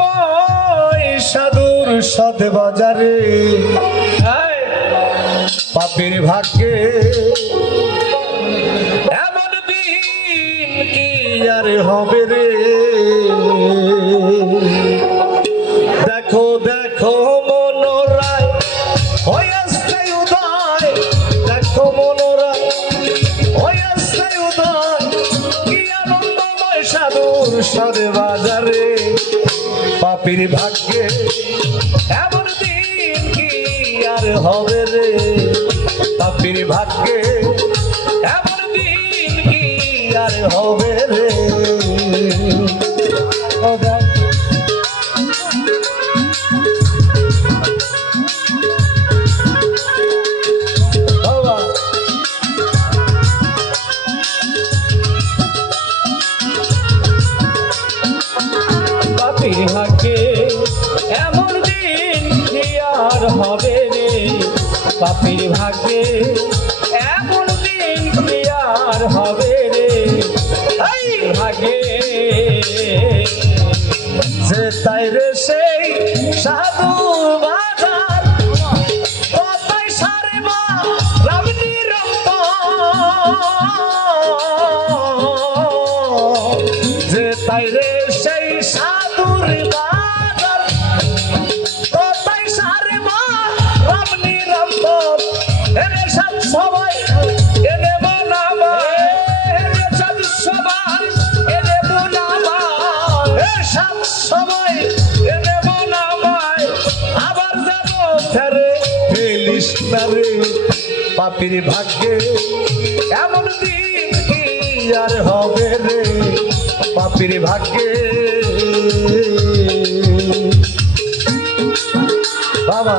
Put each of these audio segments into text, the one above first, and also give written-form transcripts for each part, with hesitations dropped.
আনন্দময় সাধুর সাথে বাজারে পাপের ভাগ্যে এমন দিন কি আর হবে রে। দেখো দেখো মনোরায় হইয়াছে উদয়, দেখো মনোরায় হইয়াছে উদয়, কি আনন্দময় সাধুর সাথে বাজারে পাপের ভাগ্যে এমন দিন কি আর হবে রে। পাপের ভাগ্যে এমন দিন কি আর হবে রে। পাপের ভাগ্যে এমন দিন কি আর হবে রে। পাপের ভাগ্যে এমন দিন কি আর হবে রে। ভাগ্যে যে তাই রে সেই সাধু বাজার কথাই সারে মা রামনি রক্ত, যে তাই রে সেই সাধুর বাজার কথাই সারে মা রামনি রক্ত। এনে সব সবাই এনে বানাবা, এনে সব সবাই এনে বানাবা, সব সবাই এনে বানাবাই আবার যাব ফেরে ফেলিস না রে। পাপের ভাগ্যে এমন দিন কি আর হবে রে। পাপের ভাগ্যে বাবা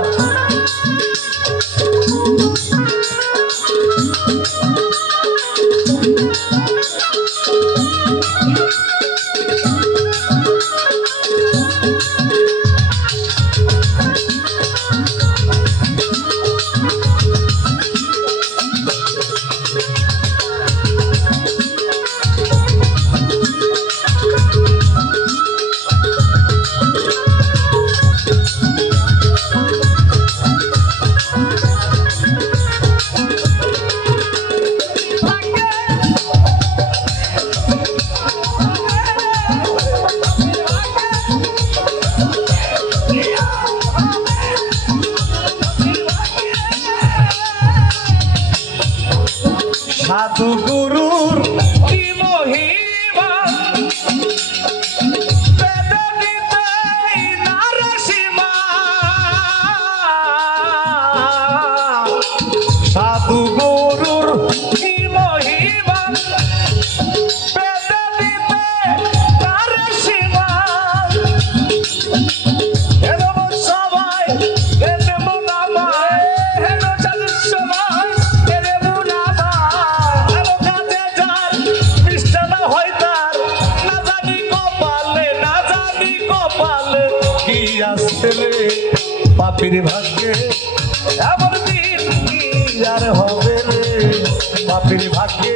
সাধু গুরুর কি মহিমা বেদবিতেই নারসীমা। সাধু গুরুর কি মহিমা বেদবিতে নারসীমা। হেলো সবাই এনে মনামা, হেলো সবাই এনে মনামা। পাপের ভাগ্যে এমন দিন কি আর হবে রে। পাপের ভাগ্যে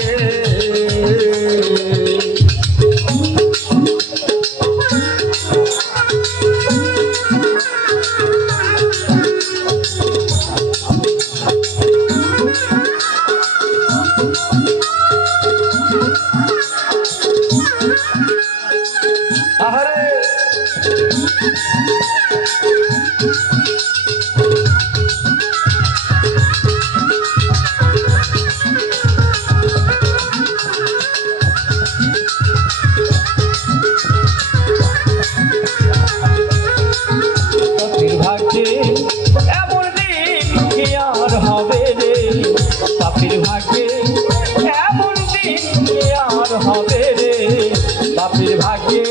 আহারে ভাগ্যে এমন দিন কি আর হবে রে। পাপের ভাগ্যে এমন দিন কি আর হবে রে। পাপের ভাগ্যে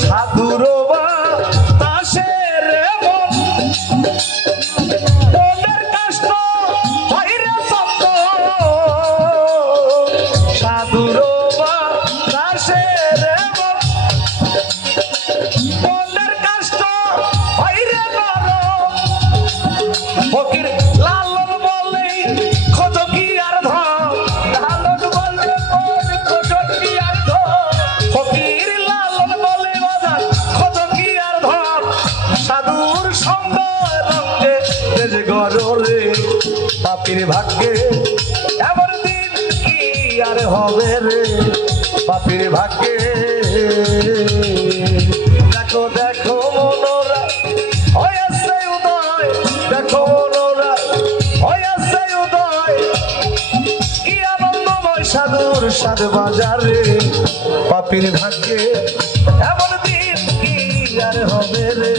সাধুর বাতাসের মন মনের কষ্ট হয় রে সত্য। সাধুর বাতাসের মন মনের কষ্ট হয় রে নর। ফকির লালন বলে খোঁজ কি আর ধর, লালন বলে খোঁজ কি পাপীর ভাগ্যে এমন দিন কি আর হবে রে পাপীর ভাগ্যে দেখো দেখো মনোরা হয়েছে উদয় দেখো মনোরা হয়েছে উদয় কি আনন্দময় সাধুর সাধ বাজারে পাপীর ভাগ্যে এমন দিন কি আর হবে রে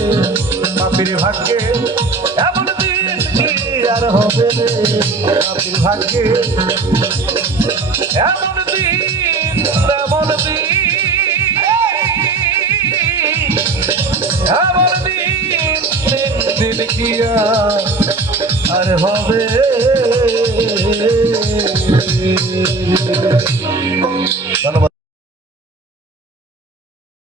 পাপীর ভাগ্যে এমন দিন কি আর হবে রে পাপীর ভাগ্যে এমন দিন এমন দিন এমন দিন দিন কি আর হবে ধন্যবাদ।